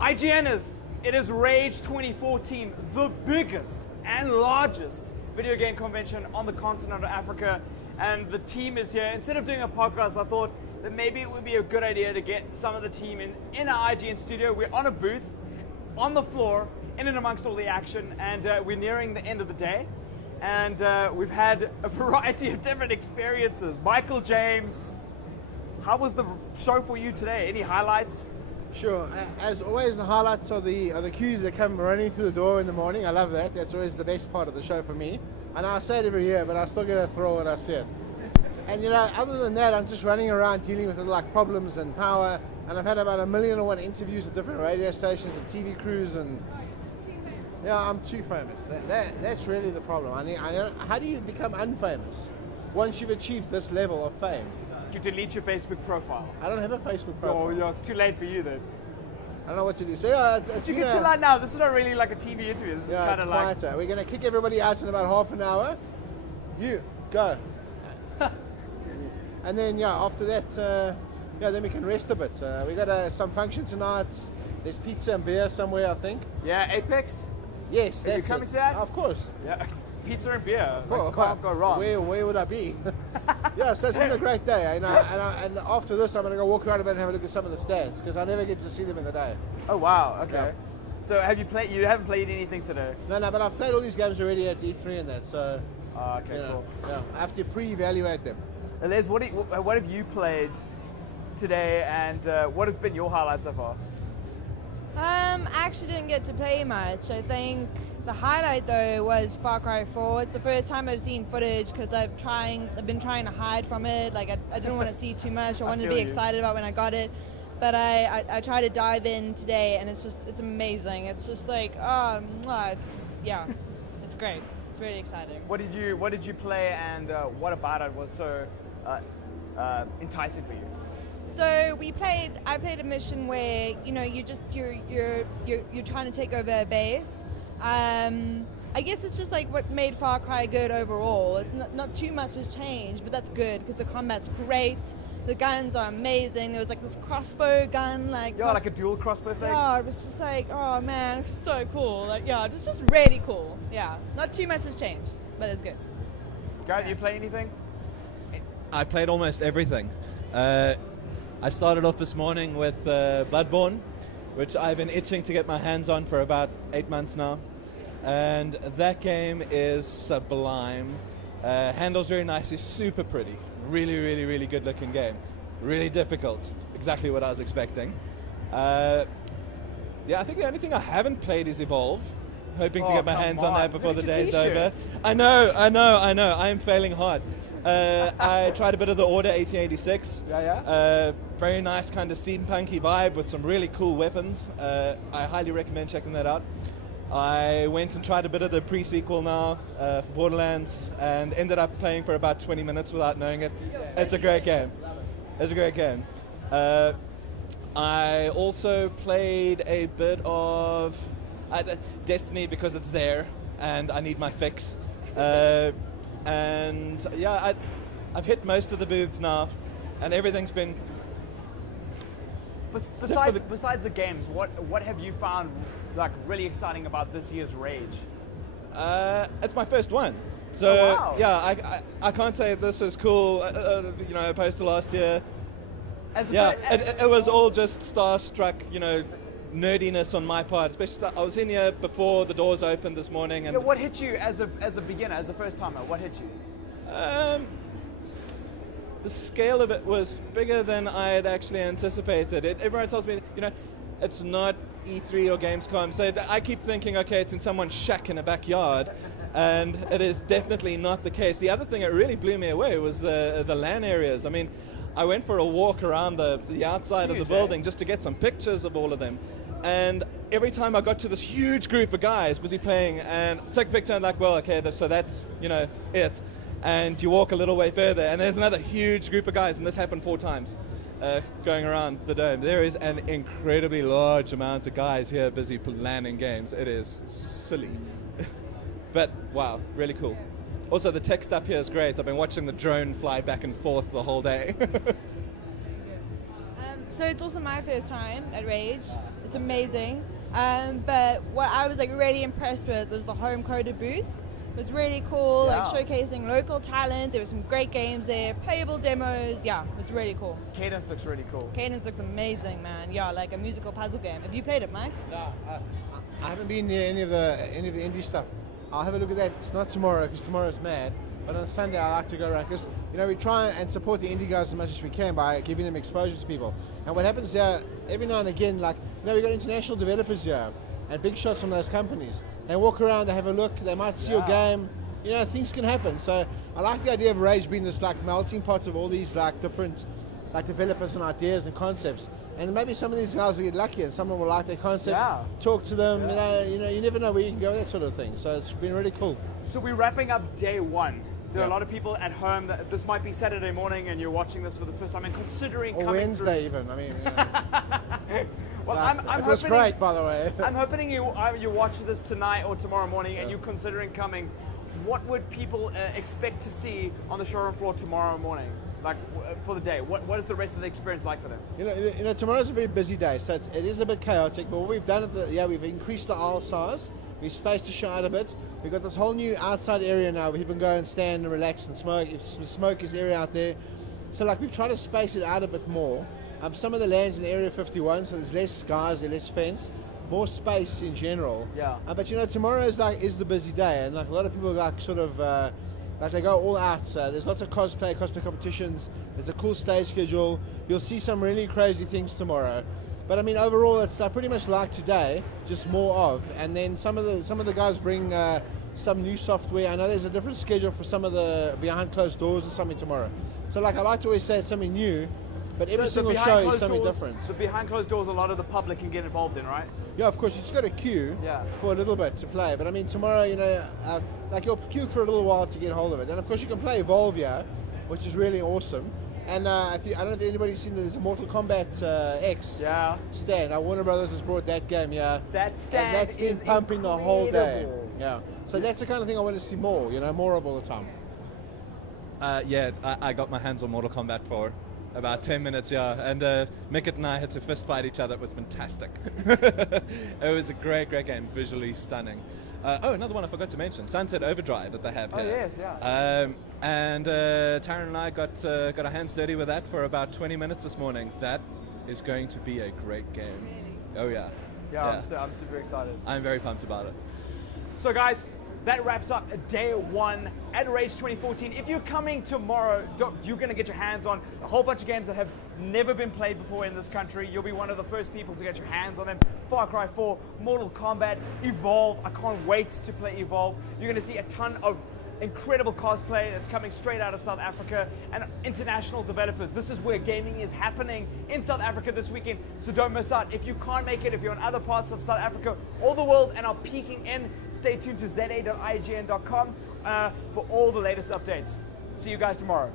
IGNers, it is rAge 2014, the biggest and largest video game convention on the continent of Africa, and the team is here. Instead of doing a podcast, I thought that maybe it would be a good idea to get some of the team in our IGN studio. We're on a booth, on the floor, in and amongst all the action, and we're nearing the end of the day, and we've had a variety of different experiences. Michael James, how was the show for you today? Any highlights? Sure. As always, the highlights are the queues that come running through the door in the morning. I love that. That's always the best part of the show for me. And I say it every year, but I still get a thrill when I see it. And other than that, I'm just running around dealing with like problems and power. And I've had about 1,000,001 interviews with different radio stations and TV crews. And yeah, I'm too famous. That's really the problem. I know, how do you become unfamous once you've achieved this level of fame? Did you delete your Facebook profile? I don't have a Facebook profile. Oh, yeah, it's too late for you then. I don't know what to do. So yeah, you can chill out now. This is not really like a TV interview. This is kind of like... quieter. We're going to kick everybody out in about half an hour. You, go. And then, after that, then we can rest a bit. We got some function tonight. There's pizza and beer somewhere, I think. Yeah, Apex? Yes, Are you coming to that? Of course. Yeah, pizza and beer. Can't go wrong. Where would I be? Yeah, so it's been a great day. And after this, I'm going to go walk around a bit and have a look at some of the stands, because I never get to see them in the day. Oh, wow. Okay. Yeah. So have you played? You haven't played anything today? No, but I've played all these games already at E3 and that, so... Okay, cool. Yeah, I have to pre-evaluate them. Les, what have you played today, and what has been your highlight so far? I actually didn't get to play much. I think the highlight though was Far Cry 4. It's the first time I've seen footage because I've been trying to hide from it. Like I didn't want to see too much. I wanted to be excited about when I got it. But I tried to dive in today, and it's amazing. It's just like it's great. It's really exciting. What did you play, and what about it was so enticing for you? So I played a mission where you're trying to take over a base. I guess it's just like what made Far Cry good overall. Not too much has changed, but that's good because the combat's great. The guns are amazing. There was like this crossbow gun, like a dual crossbow thing. Oh, it was just like, oh man, it was so cool. Like it was just really cool. Yeah, not too much has changed, but it's good. Garrett, you play anything? I played almost everything. I started off this morning with Bloodborne, which I've been itching to get my hands on for about 8 months now. And that game is sublime. Handles very nicely, super pretty. Really, really, really good looking game. Really difficult. Exactly what I was expecting. I think the only thing I haven't played is Evolve. Hoping to get my hands on that before the day's over. I know. I am failing hard. I tried a bit of the Order 1886. Very nice kind of steampunky vibe with some really cool weapons. I highly recommend checking that out. I went and tried a bit of the pre-sequel now for Borderlands and ended up playing for about 20 minutes without knowing it. It's a great game. I also played a bit of Destiny because it's there and I need my fix. And yeah, I've hit most of the booths now, and everything's been. Besides the games, what have you found like really exciting about this year's rAge? It's my first one, so yeah, I can't say this is cool. Opposed to last year. It was all just starstruck, nerdiness on my part, especially I was in here before the doors opened this morning. And what hit you as a beginner, as a first timer? What hit you? The scale of it was bigger than I had actually anticipated. Everyone tells me, it's not E3 or Gamescom, so I keep thinking, okay, it's in someone's shack in a backyard, and it is definitely not the case. The other thing that really blew me away was the LAN areas. I mean, I went for a walk around the outside of the building just to get some pictures of all of them. And every time I got to this huge group of guys busy playing and took a picture and like, well, okay, so that's, it. And you walk a little way further and there's another huge group of guys, and this happened 4 times going around the dome. There is an incredibly large amount of guys here busy landing games. It is silly. But wow, really cool. Also, the tech stuff here is great. I've been watching the drone fly back and forth the whole day. So it's also my first time at rAge. It's amazing. But what I was like really impressed with was the home coded booth. It was really cool, like showcasing local talent. There were some great games there, playable demos. Yeah, it was really cool. Cadence looks really cool. Cadence looks amazing, man. Yeah, like a musical puzzle game. Have you played it, Mike? No, I haven't been near any of the indie stuff. I'll have a look at that. It's not tomorrow because tomorrow's mad. But on Sunday, I like to go around because we try and support the indie guys as much as we can by giving them exposure to people. And what happens here every now and again, like we've got international developers here and big shots from those companies. They walk around, they have a look, they might see your game. Things can happen. So I like the idea of rAge being this like melting pot of all these like different like developers and ideas and concepts. And maybe some of these guys will get lucky and someone will like their concept, talk to them. You never know where you can go with that sort of thing. So it's been really cool. So we're wrapping up day one. There are a lot of people at home that this might be Saturday morning and you're watching this for the first time and considering or coming Wednesday through. even. I mean, well, I'm it was hoping, great, by the way. I'm hoping you watch this tonight or tomorrow morning and you're considering coming. What would people expect to see on the showroom floor tomorrow morning? Like for the day, what is the rest of the experience like for them? Tomorrow's a very busy day, so it is a bit chaotic. But what we've done we've increased the aisle size. We've spaced the show out a bit. We've got this whole new outside area now where people can go and stand and relax and smoke. If smoke is area out there, so like we've tried to space it out a bit more. Some of the land's in Area 51, so there's less guys, there's less fence, more space in general. Yeah. But tomorrow is the busy day, and like a lot of people like sort of. Like they go all out. So there's lots of cosplay competitions. There's a cool stage schedule. You'll see some really crazy things tomorrow. But I mean, overall, it's pretty much like today, just more of. And then some of the guys bring some new software. I know there's a different schedule for some of the behind closed doors or something tomorrow. So like I like to always say it's something new, but every single show is something different. So behind closed doors, a lot of the public can get involved in, right? Yeah, of course. You just got to queue for a little bit to play. But I mean, tomorrow, like you'll queue for a little while to get hold of it. And of course, you can play Evolve here, which is really awesome. And I don't know if anybody's seen there's a Mortal Kombat X stand. Warner Brothers has brought that game, That stand and that's been pumping the whole day. Yeah. So that's the kind of thing I want to see more, more of all the time. I got my hands on Mortal Kombat for about 10 minutes, and Mickett and I had to fist fight each other. It was fantastic. It was a great game, visually stunning. Another one I forgot to mention, Sunset Overdrive that they have here. Oh yes, yeah. And Taryn and I got our hands dirty with that for about 20 minutes this morning. That is going to be a great game. Oh yeah. Yeah. I'm super excited. I'm very pumped about it. So guys, that wraps up day one at rAge 2014. If you're coming tomorrow, you're going to get your hands on a whole bunch of games that have never been played before in this country. You'll be one of the first people to get your hands on them. Far Cry 4, Mortal Kombat, Evolve. I can't wait to play Evolve. You're going to see a ton of incredible cosplay that's coming straight out of South Africa and international developers. This is where gaming is happening in South Africa this weekend, so don't miss out. If you can't make it, if you're in other parts of South Africa or the world and are peeking in, stay tuned to za.ign.com for all the latest updates. See you guys tomorrow.